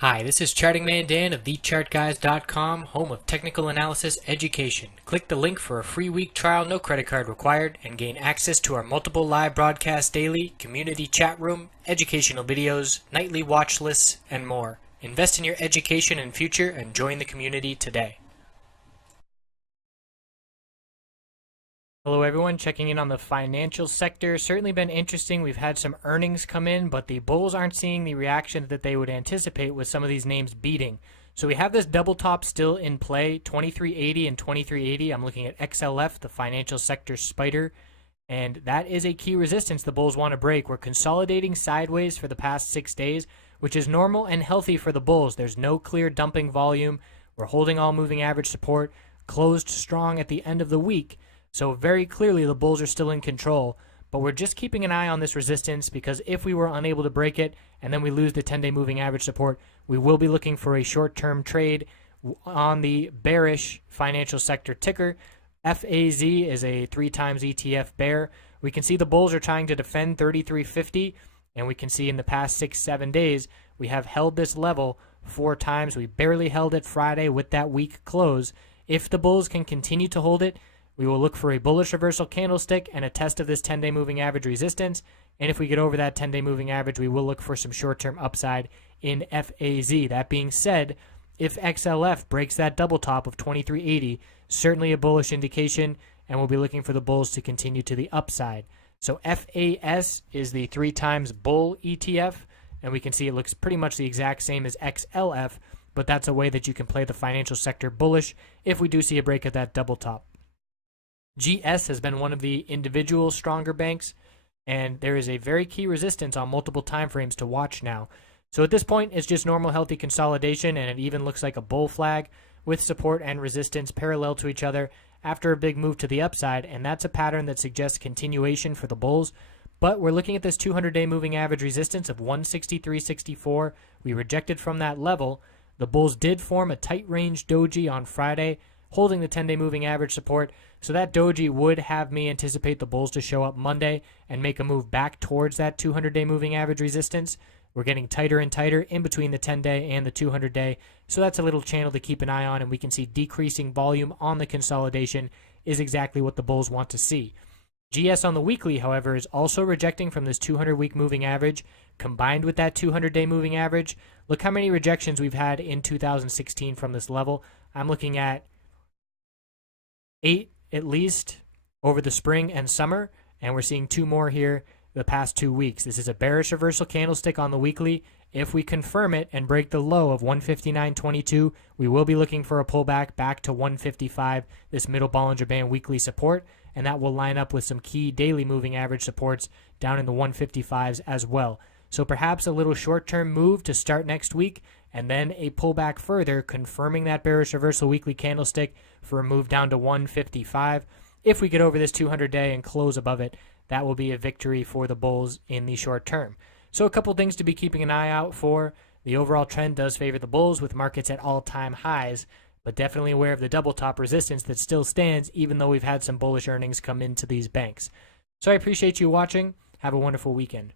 Hi, this is Charting Man Dan of TheChartGuys.com, home of technical analysis education. Click the link for a free week trial, no credit card required, and gain access to our multiple live broadcasts daily, community chat room, educational videos, nightly watch lists, and more. Invest in your education and future and join the community today. Hello everyone, checking in on the financial sector. Certainly been interesting. We've had some earnings come in, but the bulls aren't seeing the reaction that they would anticipate with some of these names beating. So we have this double top still in play, 2380 and 2380. I'm looking at XLF, the financial sector spider, and that is a key resistance the bulls want to break. We're consolidating sideways for the past 6 days, which is normal and healthy for the bulls. There's no clear dumping volume. We're holding all moving average support, closed strong at the end of the week. So very clearly the bulls are still in control, but we're just keeping an eye on this resistance because if we were unable to break it and then we lose the 10-day moving average support, we will be looking for a short-term trade on the bearish financial sector ticker. FAZ is a 3 times ETF bear. We can see the bulls are trying to defend 3350, and we can see in the past 6-7 days we have held this level 4 times. We barely held it Friday with that weak close. If the bulls can continue to hold it, we will look for a bullish reversal candlestick and a test of this 10-day moving average resistance. And if we get over that 10-day moving average, we will look for some short-term upside in FAZ. That being said, if XLF breaks that double top of 2380, certainly a bullish indication, and we'll be looking for the bulls to continue to the upside. So FAS is the 3 times bull ETF, and we can see it looks pretty much the exact same as XLF, but that's a way that you can play the financial sector bullish if we do see a break at that double top. GS has been one of the individual stronger banks, and there is a very key resistance on multiple time frames to watch now. So at this point, it's just normal healthy consolidation, and it even looks like a bull flag with support and resistance parallel to each other after a big move to the upside, and that's a pattern that suggests continuation for the bulls. But we're looking at this 200-day moving average resistance of 163.64. We rejected from that level. The bulls did form a tight range doji on Friday, holding the 10-day moving average support. So that doji would have me anticipate the bulls to show up Monday and make a move back towards that 200-day moving average resistance. We're getting tighter and tighter in between the 10-day and the 200-day. So that's a little channel to keep an eye on, and we can see decreasing volume on the consolidation is exactly what the bulls want to see. GS on the weekly, however, is also rejecting from this 200-week moving average combined with that 200-day moving average. Look how many rejections we've had in 2016 from this level. I'm looking at 8 at least over the spring and summer, and we're seeing 2 more here the past 2 weeks. This is a bearish reversal candlestick on the weekly. If we confirm it and break the low of 159.22, we will be looking for a pullback back to 155, this middle Bollinger Band weekly support, and that will line up with some key daily moving average supports down in the 155s as well. So perhaps a little short-term move to start next week, and then a pullback further, confirming that bearish reversal weekly candlestick for a move down to 155. If we get over this 200-day and close above it, that will be a victory for the bulls in the short term. So a couple things to be keeping an eye out for. The overall trend does favor the bulls with markets at all-time highs, but definitely aware of the double top resistance that still stands even though we've had some bullish earnings come into these banks. So I appreciate you watching. Have a wonderful weekend.